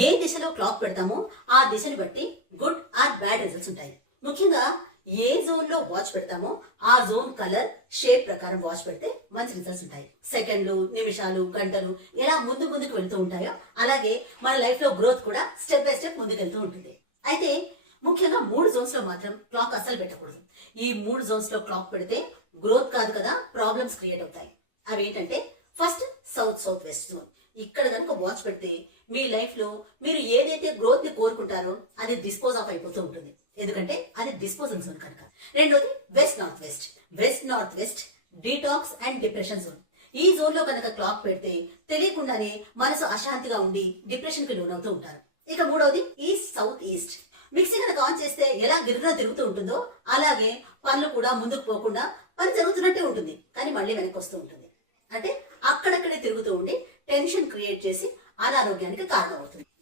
ఏ దిశలో క్లాక్ పెడతామో ఆ దిశని బట్టి గుడ్ ఆర్ బ్యాడ్ రిజల్ట్స్ ఉంటాయి. ముఖ్యంగా ఏ జోన్ లో వాచ్ పెడతామో ఆ జోన్ కలర్ షేప్ ప్రకారం వాచ్ పెడితే మంచి రిజల్ట్స్ ఉంటాయి. సెకండ్లు, నిమిషాలు, గంటలు ఎలా ముందుకు వెళ్తూ ఉంటాయో అలాగే మన లైఫ్ లో గ్రోత్ కూడా స్టెప్ బై స్టెప్ ముందుకెళ్తూ ఉంటుంది. అయితే ముఖ్యంగా 3 జోన్స్ లో మాత్రం క్లాక్ అస్సలు పెట్టకూడదు. ఈ 3 జోన్స్ లో క్లాక్ పెడితే గ్రోత్ కాదు కదా, ప్రాబ్లమ్స్ క్రియేట్ అవుతాయి. అవి ఏంటంటే ఫస్ట్ సౌత్ వెస్ట్ జోన్. ఇక్కడ కనుక వాచ్ పెడితే మీ లైఫ్ లో మీరు ఏదైతే గ్రోత్ ని కోరుకుంటారో అది డిస్పోజ్ ఆఫ్ అయిపోతూ ఉంటుంది. ఎందుకంటే అది డిస్పోజల్ జోన్ కనుక. రెండోది west north west detox and depression zone. ఈ జోన్ లో కనుక క్లాక్ పెడితే తెలియకుండానే మనసు అశాంతిగా ఉండి డిప్రెషన్ కి లోనవుతూ ఉంటారు. ఇక మూడవది సౌత్ ఈస్ట్. మిక్సీ కనుక ఆన్ చేస్తే ఎలా గిర్ర తిరుగుతూ ఉంటుందో అలాగే పనులు కూడా ముందుకు పోకుండా పని జరుగుతున్నట్టే ఉంటుంది, కానీ మళ్ళీ వెనక్కి వస్తూ ఉంటుంది. అంటే అక్కడక్కడే తిరుగుతూ ఉండి టెన్షన్ క్రియేట్ చేసి అనారోగ్యానికి కారణమవుతుంది.